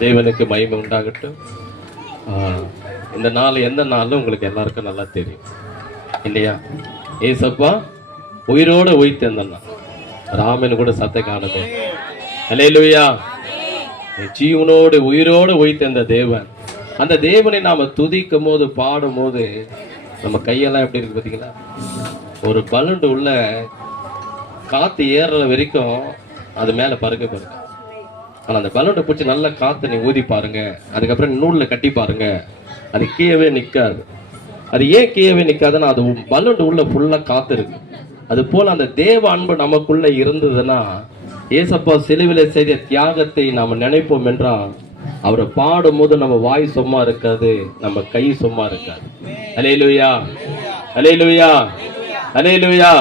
தேவனுக்கு மகிமை உண்டாகட்டும். இந்த நாள் எந்த நாளும் உங்களுக்கு எல்லாருக்கும் நல்லா தெரியும் இல்லையா? ஏசப்பா உயிரோட உயிர்த்தேன் ராமன் கூட சத்த காணுமே. அல்லேலூயா. ஜீவனோடு உயிரோடு உயிர்த்தெந்த தேவன், அந்த தேவனை நாம துதிக்கும் போது பாடும் போது நம்ம கையெல்லாம் எப்படி இருக்கு பார்த்தீங்களா? ஒரு பலூன் உள்ள காத்து ஏறுற வரைக்கும் அது மேல பறக்க பாருங்க. ஆனா அந்த பலூனை பிடிச்சி நல்லா காத்து நீ ஊதி பாருங்க, அதுக்கப்புறம் நூல்ல கட்டி பாருங்க, அது கீழவே நிற்காது. அது ஏன் கீழவே நிற்காதுன்னா அது பலூன் உள்ள ஃபுல்லா காத்து இருக்கு. அது போல அந்த தேவ அன்பு நமக்குள்ள இருந்ததுன்னா, ஏசப்பா சிலுவில செய்த தியாகத்தை நாம நினைப்போம் என்றால், அவரை பாடும் போது நம்ம வாய் சும்மா இருக்காது, நம்ம கை சும்மா இருக்காது. அல்லேலூயா, அல்லேலூயா, அல்லேலூயா.